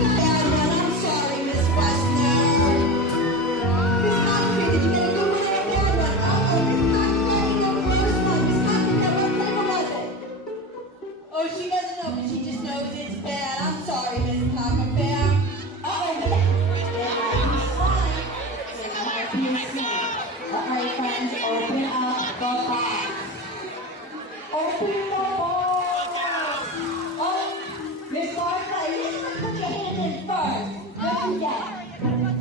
I'm sorry, Miss Westner. Miss Humphrey, did you get a good one or a bad one? Oh, Miss Humphrey, the first one. Miss Humphrey, what flavor was it? Oh, she doesn't know, but she just knows it's bad. I'm sorry, Miss Humphrey. Okay, friends, open up the box. Open the box. Oh, Miss Martha, you need to put your hand in first. What do you get?